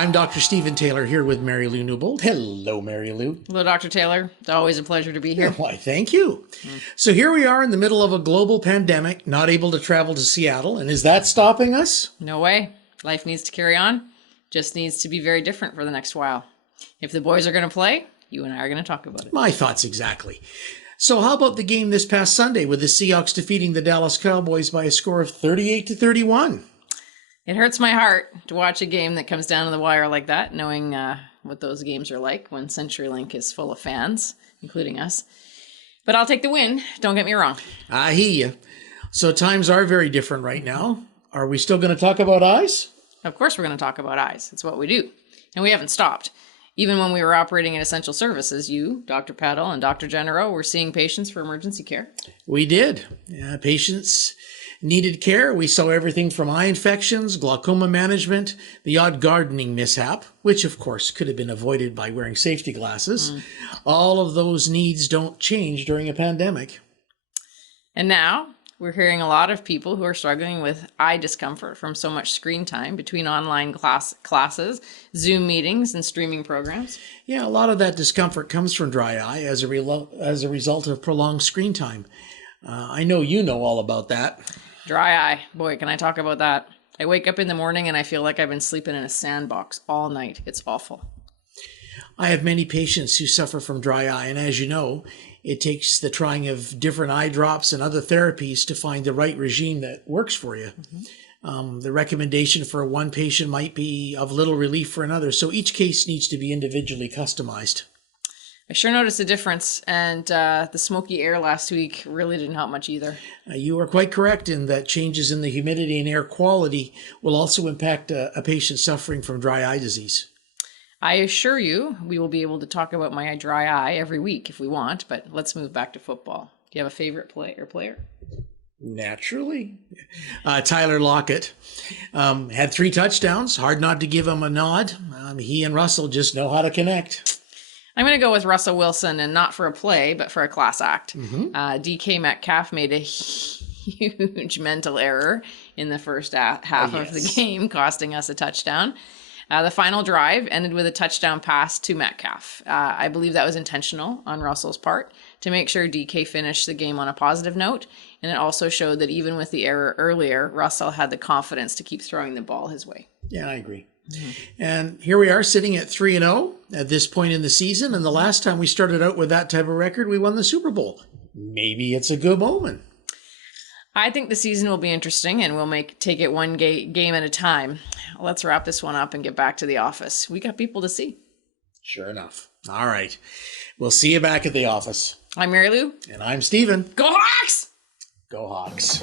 I'm Dr. Stephen Taylor here with Mary Lou Newbold. Hello, Mary Lou. Hello, Dr. Taylor. It's always a pleasure to be here. Why, thank you. So here we are in the middle of a global pandemic, not able to travel to Seattle. And is that stopping us? No way. Life needs to carry on. Just needs to be very different for the next while. If the boys are going to play, you and I are going to talk about it. My thoughts exactly. So how about the game this past Sunday with the Seahawks defeating the Dallas Cowboys by a score of 38-31? It hurts my heart to watch a game that comes down to the wire like that, knowing what those games are like when Centurylink is full of fans, including us. But I'll take the win. Don't get me wrong. I hear you. So times are very different right now. Are we still going to talk about eyes? Of course we're going to talk about eyes. It's what we do. And we haven't stopped. Even when we were operating in essential services, you, Dr. Peddle, and Dr. Genero were seeing patients for emergency care. We did. Patients needed care. We saw everything from eye infections, glaucoma management, the odd gardening mishap, which of course could have been avoided by wearing safety glasses. All of those needs don't change during a pandemic. And now we're hearing a lot of people who are struggling with eye discomfort from so much screen time between online classes, Zoom meetings, and streaming programs. Yeah, a lot of that discomfort comes from dry eye as a result of prolonged screen time. I know you know all about that. Dry eye. Boy, can I talk about that. I wake up in the morning and I feel like I've been sleeping in a sandbox all night. It's awful. I have many patients who suffer from dry eye, and as you know, it takes the trying of different eye drops and other therapies to find the right regime that works for you. The recommendation for one patient might be of little relief for another, so each case needs to be individually customized. I sure noticed a difference, and the smoky air last week really didn't help much either. You are quite correct in that changes in the humidity and air quality will also impact a patient suffering from dry eye disease. I assure you we will be able to talk about my dry eye every week if we want, but let's move back to football. Do you have a favorite player? Naturally. Tyler Lockett had 3 touchdowns. Hard not to give him a nod. He and Russell just know how to connect. I'm going to go with Russell Wilson, and not for a play, but for a class act. DK Metcalf made a huge mental error in the first half of the game, costing us a touchdown. The final drive ended with a touchdown pass to Metcalf. I believe that was intentional on Russell's part to make sure DK finished the game on a positive note. And it also showed that even with the error earlier, Russell had the confidence to keep throwing the ball his way. Yeah, I agree. And here we are sitting at 3-0 at this point in the season. And the last time we started out with that type of record, we won the Super Bowl. Maybe it's a good moment. I think the season will be interesting, and we'll take it one game at a time. Let's wrap this one up and get back to the office. We got people to see. Sure enough. All right. We'll see you back at the office. I'm Mary Lou. And I'm Stephen. Go Hawks! Go Hawks.